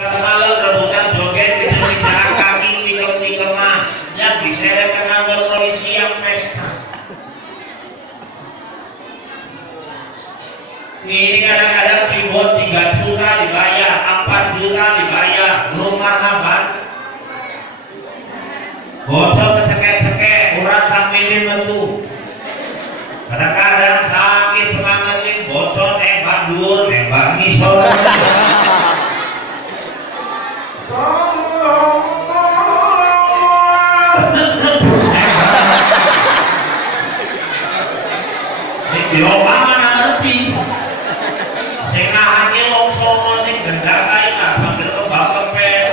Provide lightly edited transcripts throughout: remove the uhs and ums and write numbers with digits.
Semalam rebutan joget di jalan kaki tikam-tikaman yang diseret ke kantor polisi yang pesta. Ini kadang-kadang keyboard 3 juta dibayar, 4 juta dibayar, rumah haban. Bocor kecekek-cekek, kurang sampai metu. Kadang-kadang sakit semangat ini bocor nembak dur, nembak ngisor. Di mana ngerti? Sing nahane wong Songo sing gendar kae sambil kebak kepes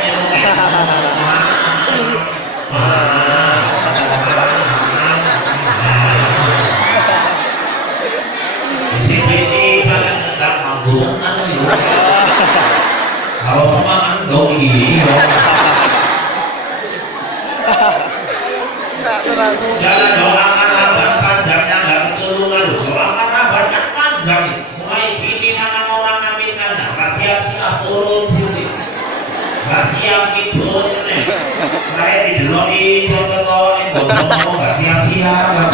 isi gendar mabuk. Kalau semangat doi. Jangan doakan abang panjangnya nggak keturunan. Doakan abang yang panjang. Mulai gini mana orang aminkan. Gak siap-siap turun sini. Gak siap-siap turun nih. Saya dideloi contoh ngomong gak siap-siap.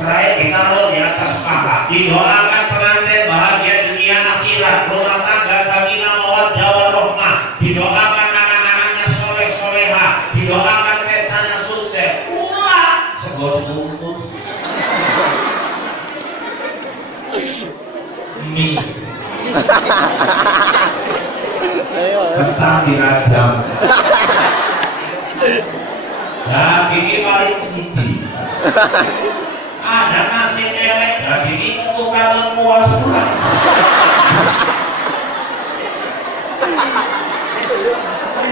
Saya ditaruh di atas paha. Didoakan pengantin bahagia dunia akhirat. Rumah tangga sakinah mawaddah warahmah. Didoakan anak-anaknya soleh-soleha. Didoakan pestanya sukses. Segos bungkus mie kentang dirajam. Nah, ini paling siji. Ada nasi lelek, nah ini tukang puas pula.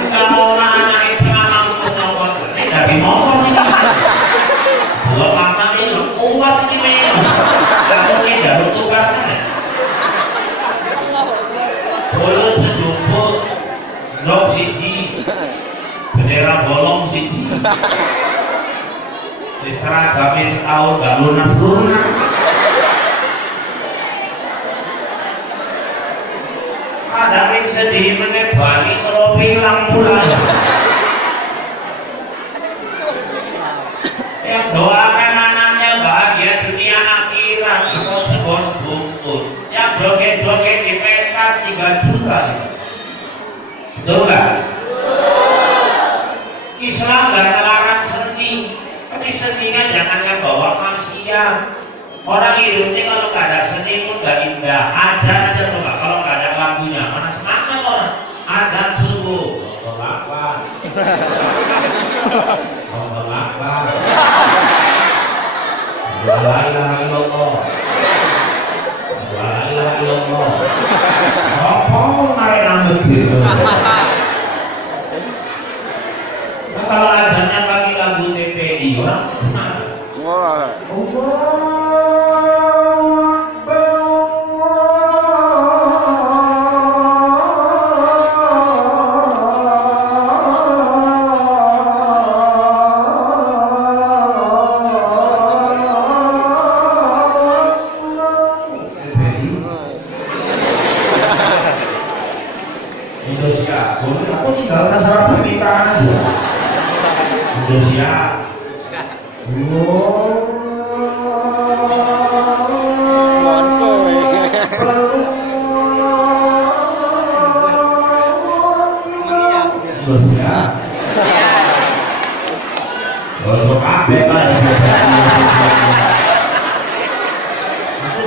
Kalau anak Islam mampu nyopot, ini dari ngomong ini. Dua mama ini puas ini, kamu ini harus tugas. Bolong sejumput, blok siji, bendera bolong siji. Diseragami setahun gak lunas-lunas. Ada yang sedih menit Bali selalu hilang pulang. Yang doakan anaknya bahagia dunia akhirat, bos bungkus. Yang joget-joget di pentas 3 juta. Betul nggak? Islam nggak melarang seni, tapi seninya jangan bawa manusia. Orang hidupnya kalau nggak ada seni pun nggak indah. Ajar aja coba kalau nggak ada lagunya, mana semangat orang. Ajar subuh, Allahu Akbar. La ilaha illallah. La ilaha illallah. Apa mari nambah gitu. Kalau azannya pakai lagu TPI orang semangat. Wah.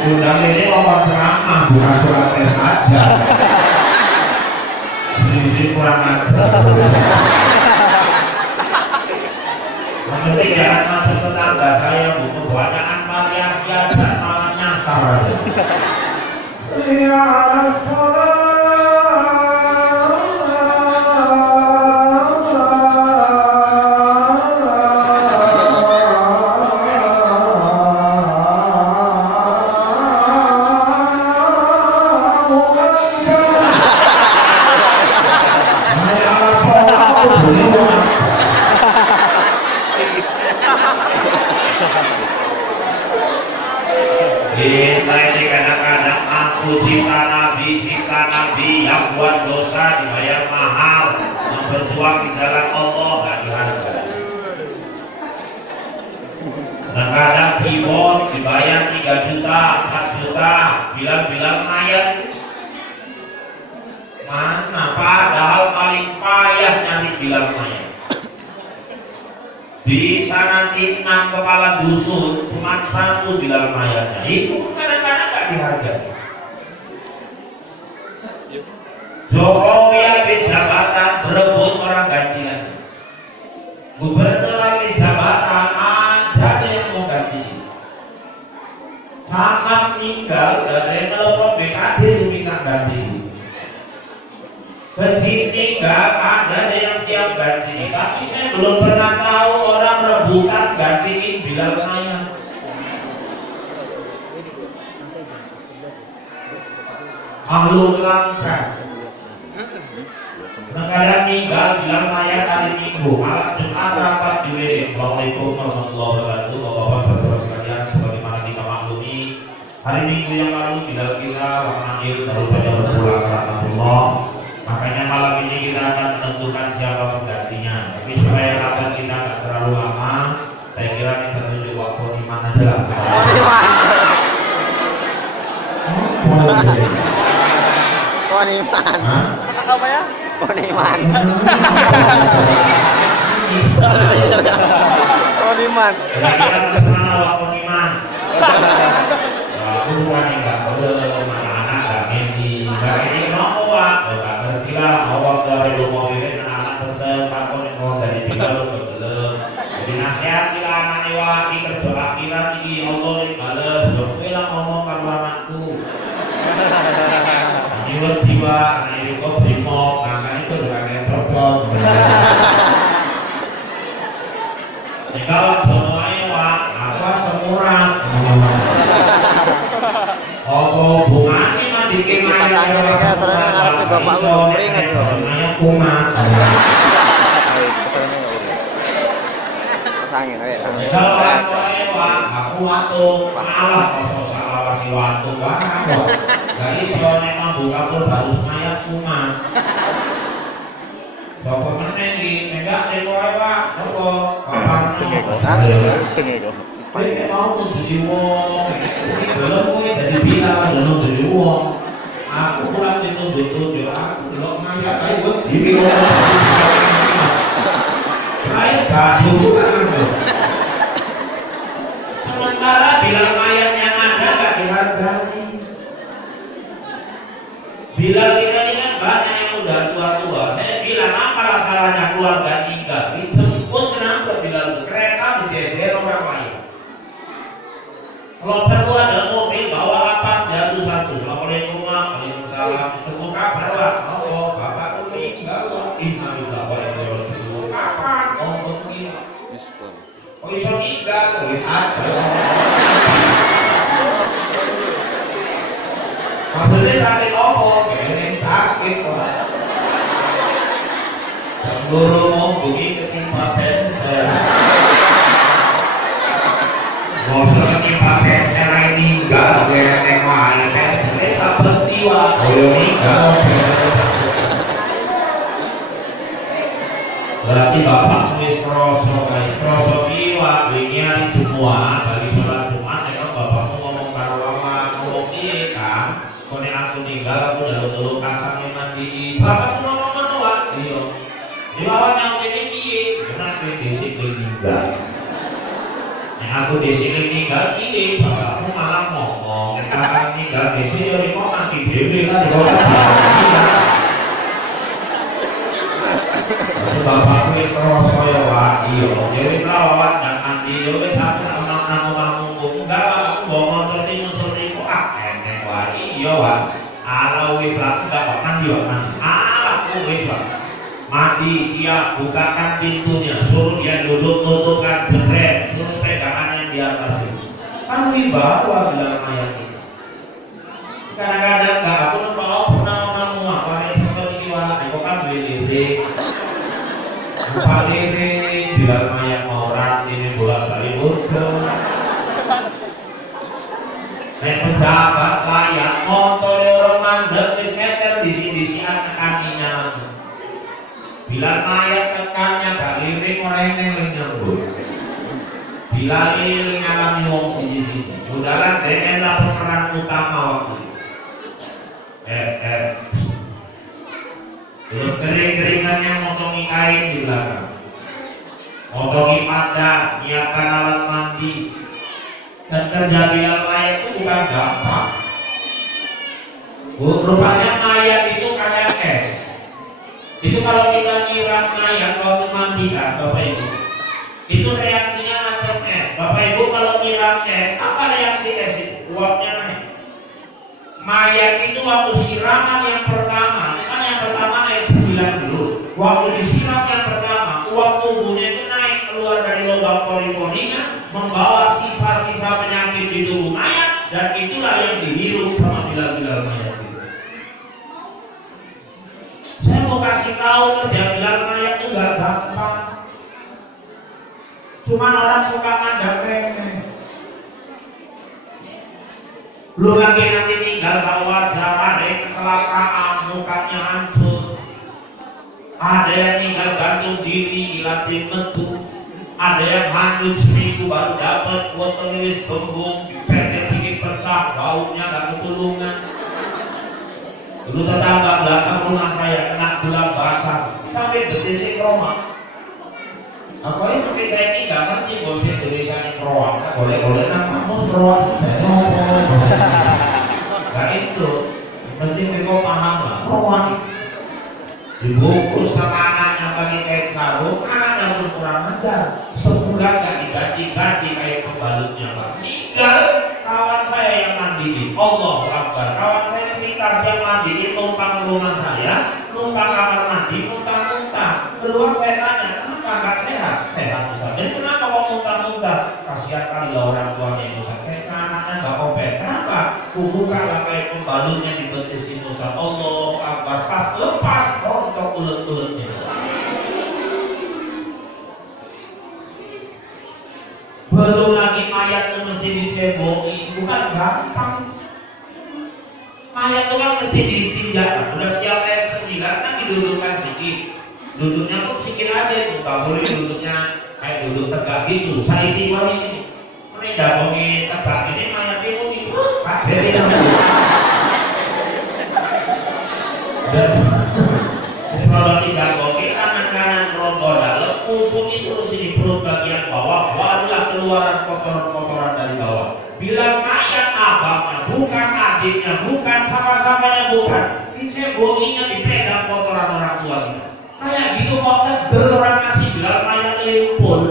Undang ini ngomong ceramah bukan surat tes aja. Ini kurang ajar. Maksudnya jangan masuk tetangga saya butuh banyakan variasi aja, malah nyasar aja. Ya Rasulullah. Kita ini kadang-kadang aku cipta nabi yang buat dosa dibayar berjuang di jalan Allah gak dihargai. Kadang-kadang keyboard dibayar 3 juta, 4 juta, bilang-bilang mayat. Mana padahal paling payah nyari bilang mayat. Bisa nanti 6 kepala dusun cuma 1 bilang mayatnya. Itu kadang-kadang gak dihargai. Jokowi habis jabatan berebut orang gantian. Gubernur habis jabatan ada yang mau ganti. Camat meninggal dan yang telepon BKD minta ganti. Kecil meninggal ada yang siap ganti. Tapi saya belum pernah tahu orang rebutan gantiin bilang mayat. Makhluk langka. Kadang meninggal bilang mayat hari Minggu, malam Jumat rapat di WD. Assalamualaikum warahmatullahi wabarakatuh. Bapak-bapak saudara sekalian, sebagaimana kita maklumi, hari Minggu yang lalu bila kita Rahmanil baru saja berpulang rahmatullah. Makanya malam ini kita akan menentukan siapa penggantinya. Tapi supaya rapat kita tidak terlalu lama, saya kira kita tunjuk waktu di mana aja. Poniman. Apa ya? Poniman. Poniman. Poniman. Aku bukan enggak boleh mana-mana enggak ini. Enggak ini mau enggak ngerti lah awak dari rumah ini anak pesen pakon yang dari tinggal belum. Jadi nasihat kita anak ewa di kerja akhirat ini Allah dibales. Bilang ngomong karo anakku. Ini tiba, ini kok primok, karena itu bukan yang terbang. Ini kalau jono ewa, apa semurah. Oh, bunganya mah dikit Kipas angin ini ya, terus ngarep ke bapak udah meringat kok. Bunganya kumat. Kipas angin, ayo. Kalau ewa, aku atuh, malah kalau salah kasih waktu banget. Dari soalnya emang buka pun harus mayat kumat. Bapak mana ini, enggak deko ewa, nopo, kapan Tengok. Ini mau jadi wong, belum mungkin jadi bilang, belum jadi wong. Aku pulang itu, aku belum mayat, ayo di wong. Ayo baju kan. Sementara bilang mayat yang ada nggak dihargai. Bilang kita ini kan banyak yang udah tua-tua. Saya bilang apa salahnya keluarga tinggal? Dijemput kenapa bilang kereta berjejer orang lain. Kalau perlu ada mobil bawa apa jatuh satu. Assalamualaikum waalaikumsalam. Tunggu kabar pak. Oh bapak tuh meninggal. Innalillahi wa inna ilaihi raji'un. Kapan? Oh begini. Oh iso meninggal. Lihat saja. Maksudnya sakit apa? Kayaknya sakit pak. Guru mau bunyi ketimpa penser. Maksudnya ketimpa penser ini enggak kayak mana penser sampai siwa. Oh meninggal. Berarti bapak tulis kroso guys. Kroso kiwa ini hari Jumat dari sholat Jumat. Memang bapakmu ngomong karo lama ngomong ini kan. Kone aku tinggal aku dulu kasang mandi. Bapak ngomong menolak. Iya. Di bawah yang ini piye? Benar di sini tinggal. Aku di sini tinggal ini. Bapakmu malah ngomong. Kakak tinggal di sini kok mati dewe kan? Bapakku itu kroso ya wak. Iya. Jadi rawat dan mandi. Jadi aku nama-nama enggak aku bawa motor ini musuh kok enek wak. Iya wak. Ala wis aku gak mandi wak mandi. Ala aku wis wak. Mandi siap bukakan pintunya. Suruh dia duduk tutupkan jebret. Suruh pegangannya di atas itu. Kan wibawa bilang mayat itu. Kadang-kadang gak aku nampak pernah ngomong apa nih seperti ini wak. Aku kan beli Pak ini bilang mayat orang ini bolak-balik muncul. Nek pejabat layak motor orang mandek wis meter di sini anak kakinya. Bila mayat tekannya gak lirik oleh nelingnya bro. Bila lirik ngalami wong siji-siji. Saudara DN lah pemeran utama waktu itu. Belum kering-keringannya motongi kain di belakang. Motongi pada, nyiapkan alat mandi. Dan kerja Bilal mayat itu bukan gampang. Rupanya mayat itu kayak es. Itu kalau kita nyiram mayat waktu mandikan, Bapak Ibu, itu reaksinya macam es. Bapak Ibu kalau nyiram es, apa reaksi es itu? Uapnya naik. Mayat itu waktu siraman yang pertama, kan yang pertama naik 9 dulu. Waktu disiram yang pertama, uap tubuhnya itu naik keluar dari lubang pori-porinya, membawa sisa-sisa penyakit di tubuh mayat, dan itulah yang dihirup sama Bilal mayat itu. Saya mau kasih tahu kerja Bilal mayat itu gak gampang. Cuman orang suka nganggap remeh. Belum lagi nanti tinggal kalau wajah, ada yang kecelakaan, mukanya hancur. Ada yang tinggal gantung diri, ilatin metu. Ada yang hanyut seminggu baru dapat, wonten wis gembung, petet sedikit pecah, baunya gak ketulungan. Dulu tetangga belakang rumah saya kena gula basah, sampai bersisik roma. Apa itu sampai saya ini gak ngerti gosip tulisannya keroak, boleh-boleh nama mus keroak saya. Gak itu, penting mereka paham lah, keroak dibungkus sama anaknya bagi kain sarung, anaknya pun kurang ajar. Sebulan gak diganti-ganti kayak pembalutnya Pak. Tinggal kawan saya yang mandiin, Allah Akbar. Kawan saya cerita siang mandiin, numpang ke rumah saya, numpang kamar mandi, muntah-muntah. Keluar saya tanya, kenapa gak sehat? Sehat Ustaz. Jadi kenapa kok muntah-muntah? Kasihan kali lah orang tuanya itu Ustaz. Kayaknya anaknya gak kopek. Kenapa? Kubuka lah kayak pembalutnya di betis itu Ustaz. Allah Akbar. Pas lepas, rontok ulet-uletnya. Belum lagi mayat itu mesti diceboki, bukan gampang. Mayat itu kan mesti diistinjakan. Udah siap air 9 kan didudukkan sedikit. Duduknya pun sedikit aja itu, gak boleh duduknya kayak duduk tegak gitu. Saya tidur ini, ini jagongi tegak ini mayat itu gitu. Jadi kalau tidak jagongi kanan-kanan rongga dalam, usung itu terus di perut bagian bawah, barulah keluaran kotoran-kotoran dari bawah. Bila mayat abangnya, bukan adiknya, bukan sama-samanya, bukan. Dicebokinya dipegang kotoran orang tua kita. Kayak gitu kok tegel orang ngasih Bilal mayat limpul.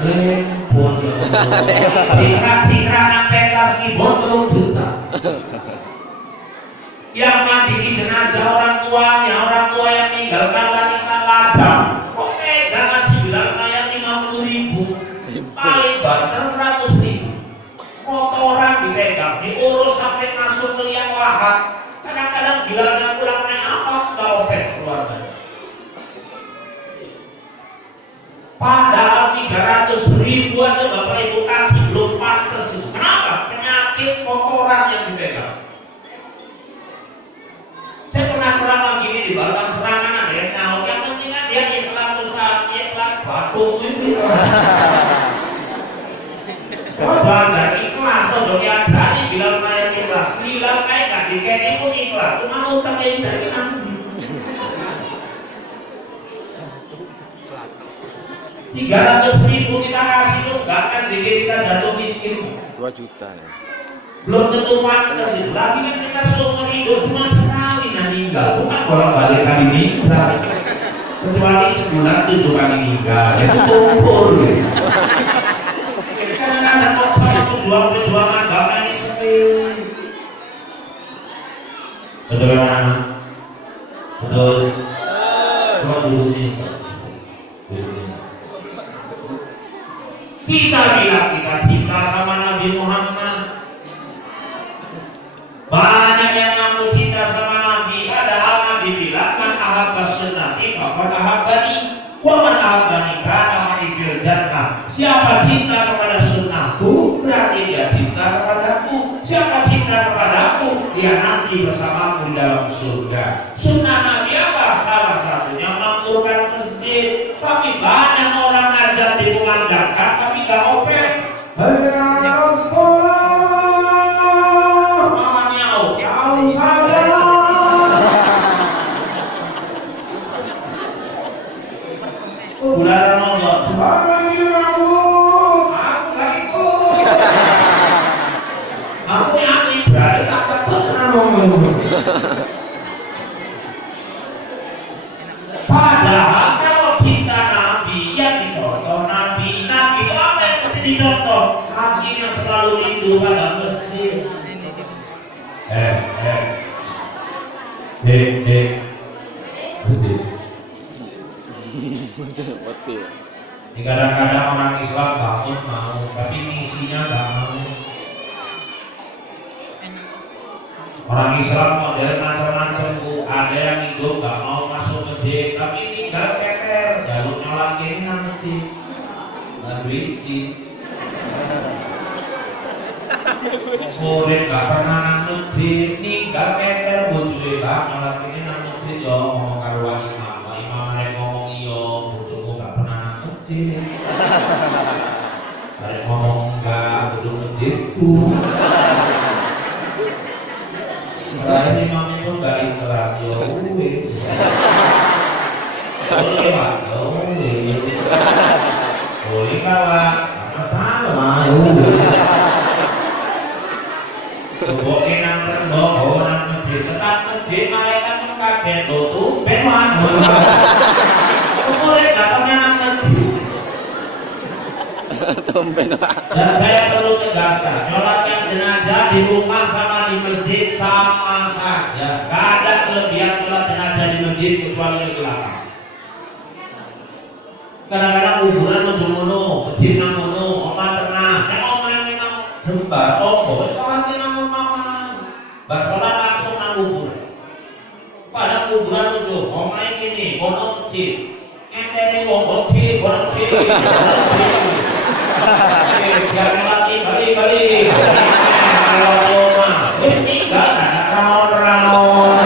Limpul ya. Citra anak pentas keyboard 3 juta. Yang mandiin jenazah orang tuanya, orang tua yang meninggalkan warisan ladang. Kok tega ngasih Bilal mayat 50.000, paling banter 100.000. Kotoran dipegang, diurus sampai masuk ke liang lahat. Kadang-kadang Bilalnya pulang naik apa, gak opek keluarga. Padahal 300.000 aja Bapak Ibu kasih belum pantas itu. Kenapa? Penyakit kotoran yang dipegang. Saya pernah ceramah gini di Batam serangan ada yang nyawa. Yang penting kan dia ikhlas Ustaz, ikhlas batuk ini. Kalau nggak ikhlas, kalau diajari Bilal mayat ikhlas. Bilal mayat nggak dikeni pun ikhlas. Cuma utangnya tidak ikhlas. 300.000 kita kasih tuh nggak akan bikin kita jatuh miskin. 2 juta ya. Belum tentu pantas itu. Lagi kan kita seumur hidup cuma sekali meninggal, bukan bolak-balik kali meninggal. Kecuali sebulan 7 kali meninggal, itu tumpul. Kadang-kadang kok saya berjuang agama ini sepele. Saudara, betul. Cuma dulu ini. Kita bilang kita cinta sama Nabi Muhammad. Banyak yang mengaku cinta sama Nabi, padahal Nabi bilang man ahabba sunnati faqad ahabbani wa man ahabbani kana ma'i fil jannah. Siapa cinta kepada sunnahku berarti dia cinta kepadaku. Siapa cinta kepada dia nanti bersamaku di dalam surga. Sunnah Nabi apa? Salah satunya mengaturkan masjid. Tapi banyak orang ajar dikumandangkan tapi gak open. Bulan Ramadan, subhanallah, aku gak ikut. Aku yang berarti tak padahal kalau cinta Nabi ya dicontoh Nabi. Nabi itu apa yang mesti dicontoh? Nabi yang selalu rindu pada masjid. Betul. Kadang-kadang orang Islam bangun mau, tapi misinya gak mau. Orang Islam model macam-macam bu, ada yang hidup gak mau masuk masjid, tapi tinggal keker, jalurnya lagi ini nang masjid, nggak berisik. Murid gak pernah nang masjid, tinggal keker, bujui gak nyolak ini nang masjid, yo ngomong karuan imam, imam mereka ngomong iyo, bujumu gak pernah nang masjid. Mereka ngomong enggak, bujuh masjidku. Saya imam itu gak ikhlas, ya wis. Boleh pak, ya wis. Boleh kawan, gak masalah. Boboke nang tembok, nang masjid, tetap masjid, malaikat yang kaget, tuh, beman. Boleh datangnya nang masjid. Dan saya perlu tegaskan, nyolatkan jenazah di rumah sama di masjid sama saja. Gak ada kelebihan sholat jenazah di masjid kecuali di belakang. Kadang-kadang kuburan nunggu-nunggu, masjid nunggu-nunggu, omah tengah. Omah yang memang jembar, sholatnya nang rumah. Bersolat langsung nang kuburan. Pada kuburan nunggu, omah ini, bono masjid. Ente wong masjid, bono masjid. Jangan lagi kali-kali. Kalau rumah, ini gak ada raon-raon.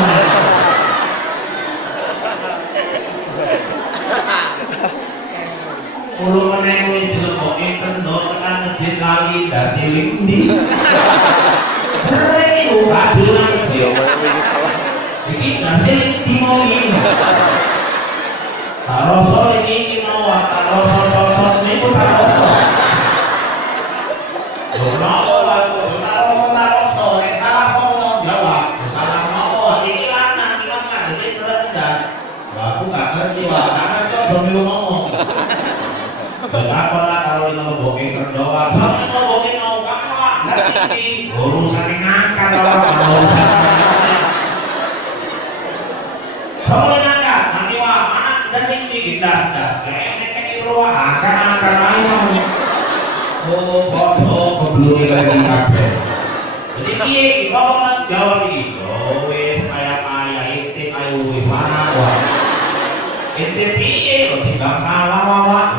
Kulo meneng wis dilebokke kendho tekan masjid kali dasi lindi. Sering iku kadulan masjid. Iki dasi lindi mau ini. Kalau soal ini mau kalau soal niku kalau kalau itu booking berdoa, kalau itu booking mau kamu, urusan ngangkat kalau kalau ngangkat nanti wah anak kita sih kita kayak ruang akan lain. Oh, bodoh kebelum lagi kafe. Jadi kiye kalau jawab iki, oh wes kaya itu kayu mana wah. Itu piye kok tidak salah wah.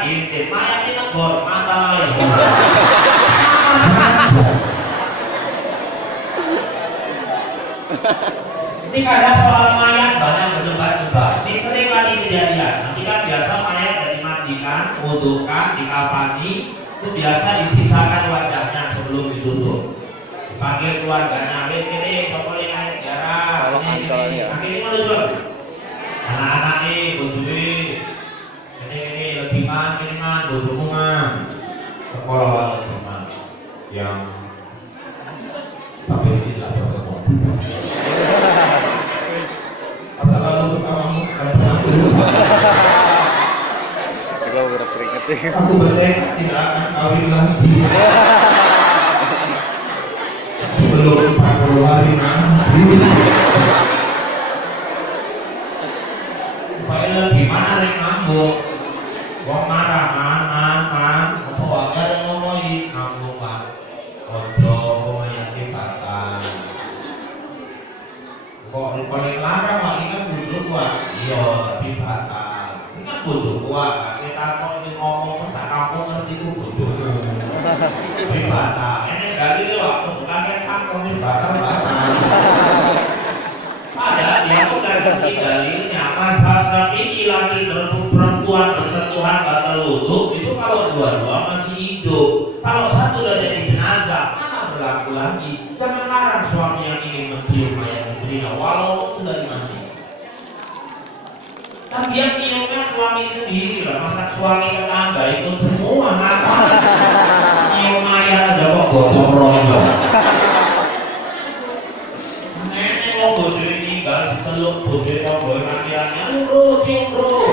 Itu mayat itu bor mata lain. Ini kadang soal mayat banyak berdebat-debat. Ini sering kali kejadian. Nanti kan biasa mayat dimandikan, wudukan, dikafani, itu biasa disisakan wajahnya sebelum ditutup. Dipanggil keluarganya, ini pokoknya ayat sejarah. Ini menunjuk. Anak-anak ini bujui. Ini lebih kiriman, dukungan sekolah teman yang sampai sini lah bertemu. Asal lalu kamu Aku berkeringat. Aku bertekad tidak akan kawin lagi sebelum 40 hari nanti. Supaya lebih mana yang ngambuk. Wong marah man, apa wajar ngomongin ngambung man. Ojo komunikasi bahasa. Kok paling larang lagi kan bujuk gua. Iya, tapi bahasa. Ini kan bujuk gua. Kita kok ini ngomong sak kampung ngerti ku bujuk. Tapi bahasa. Ini dari waktu bukan kan kampung bakar-bakar. Ada dia bukan seperti dalilnya. Masa ini laki perempuan bersentuhan batal wudhu itu kalau dua-dua masih hidup. Kalau satu udah jadi jenazah, mana berlaku lagi? Jangan larang suami yang ingin mencium mayat istrinya walau sudah dimandikan. Tapi yang nyiumnya suami sendiri lah, masa suami tetangga itu semua ngapa? Nyium mayat ada kok gotong royong. Nenek mau bodoh tinggal celuk bodoh bodoh nantiannya, cium bro.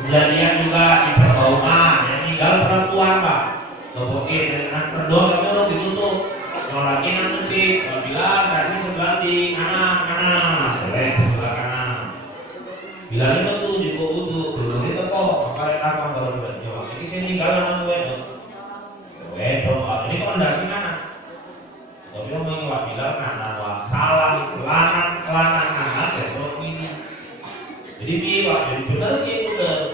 Kejadian juga di perbauan yang tinggal perempuan pak, kemudian dengan berdua kalau ditutup. Yang lagi nanti sih, bilang kasih sebelah di kanan, sebelah kanan. Bilang itu tuh juga butuh, belum itu kok, apa yang akan kalau berjawab. Jadi sini tinggal anak gue dong. Ini rekomendasi mana? Tapi orang mengiwak bilang kanan, salah itu lanang kanan itu ini. Jadi biwak, jadi benar dia putar.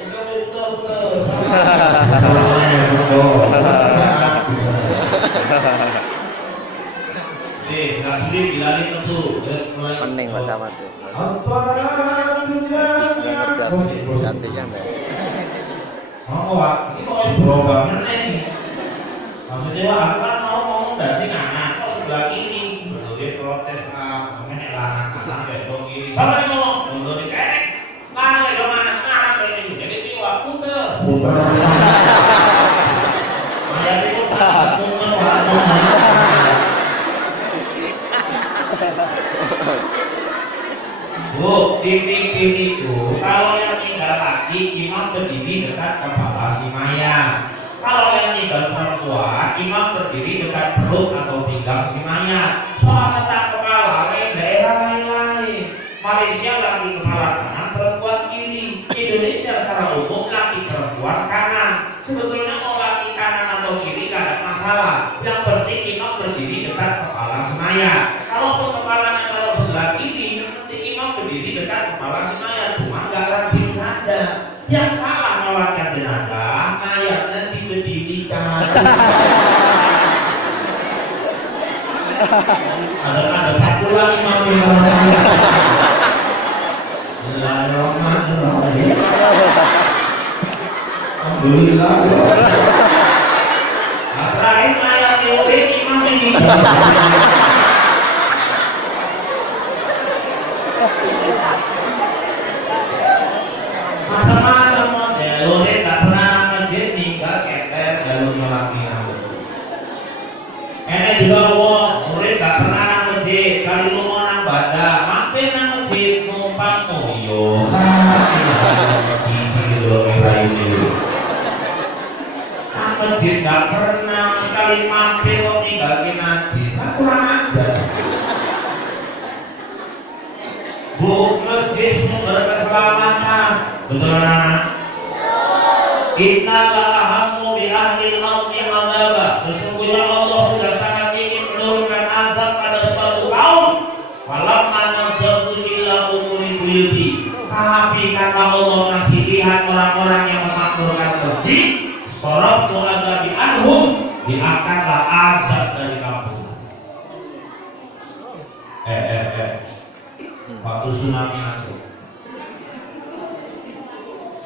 Sudah bilangin itu Pening Pak Camat tuh. Cantiknya Mbak. Ini mau berubah mana nih? Maksudnya aku kan mau ngomong dari kanan kok sebelah kiri. Betul protes mengenai lanang besok kiri. Siapa yang ngomong? Betul kerek. Lanang besok kanan dari jadi piwak puter. Ayat itu Bu, titik itu kalau yang tinggal laki imam berdiri dekat kepala si mayat. Kalau yang tinggal perempuan imam berdiri dekat perut atau pinggang si mayat. Soal letak kepala lain daerah lain. Malaysia laki kepala kanan, perempuan kiri. Indonesia secara umum laki perempuan kanan. Sebetulnya mau laki kanan atau kiri gak ada masalah. Yang penting imam berdiri dekat kepala si mayat. Kalau kepalanya kalau sebelah kiri, berdiri dekat kepala si mayat, cuma gak rajin saja. Yang salah melakukan jenazah, mayatnya diberdirikan. Ada pula imam yang alhamdulillah. Terakhir mayat diurut imam ini. Macam-macam model, tak pernah masjid tinggal keter jalurnya lagi. Ini juga murid tak pernah masjid, kali lu mau nang badak, mampir nang masjid numpang moyo. Masjid tak pernah sekali mampir kok tinggal di najis, kurang ajar. Bu, masjid sumber keselamatan. Betul anak? Inna la'ahamu bi ahlil ardi azaba. Sesungguhnya Allah sudah sangat ingin menurunkan azab pada suatu kaum. Walamma nazatu illa umuri buyuti. Tapi karena Allah masih lihat orang-orang yang memakmurkan masjid, sorabtu azabi anhum, diangkatlah azab dari kampung. Waktu tsunami Aceh.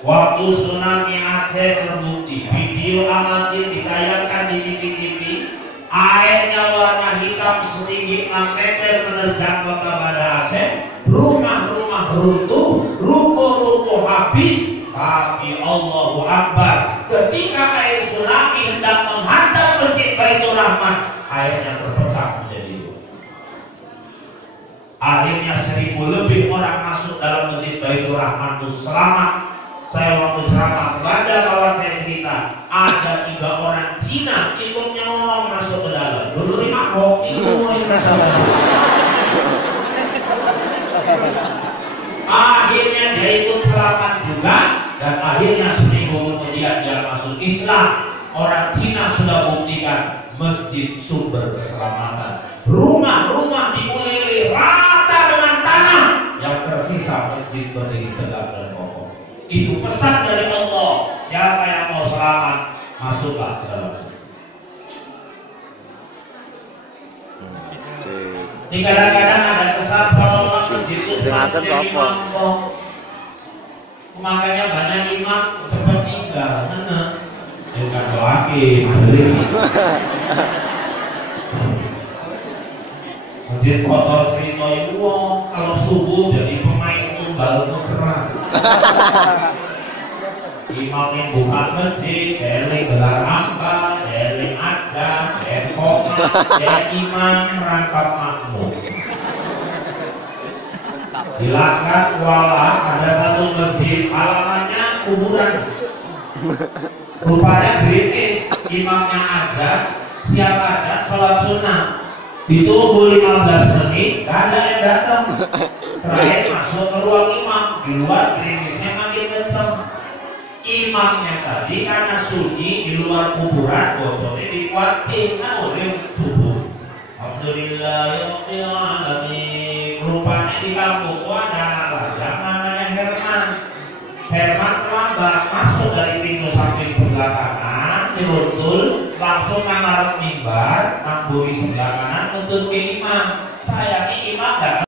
Waktu tsunami Aceh terbukti, video amatir ditayangkan di TV, airnya warna hitam setinggi 6 meter menerjang kota Banda Aceh, rumah-rumah runtuh, ruko-ruko habis, tapi Allahu Akbar. Ketika air tsunami hendak menghantam Masjid Baitur Rahman, airnya terpecah menjadi dua. Akhirnya 1000 lebih orang masuk dalam Masjid Baitur Rahman itu selamat. Saya waktu ceramah kepada kawan saya cerita, ada 3 orang Cina ikut nyelonong masuk ke dalam. Dulu mabok itu. Akhirnya dia ikut selamat juga, dan akhirnya seminggu kemudian dia masuk Islam. Orang Cina sudah buktikan masjid sumber keselamatan. Rumah-rumah dikelilingi rata dengan tanah, yang tersisa masjid berdiri tegak dan kokoh. Itu pesan dari Allah. Siapa yang mau selamat, masuklah ke dalam. Ini kadang-kadang ada kesan kalau orang begitu makanya banyak imam cepat tinggal, dengan doakin, masjid foto cerita itu kalau subuh jadi pemain tunggal tukeran. Imam yang buka masjid, dari gelar apa, dari aja, dari koma, dari imam merangkap makmum. Silakan wala ada satu masjid halamannya kuburan. Rupanya kritis, imamnya aja, siap aja sholat sunnah. Ditunggu 15 menit, gak ada yang datang. Terakhir masuk ke ruang imam, di luar kritisnya makin kenceng. Imamnya tadi karena sunyi di luar kuburan, bocornya dikuatin, oleh subuh. Alhamdulillahirrahmanirrahim. Rupanya di kampung ada anak lajang namanya Herman. Herman terlambat masuk dari pintu samping sebelah kanan, diruntul langsung ngarep mimbar, namburi sebelah kanan, nuntut ke imam. Sayangnya imam gak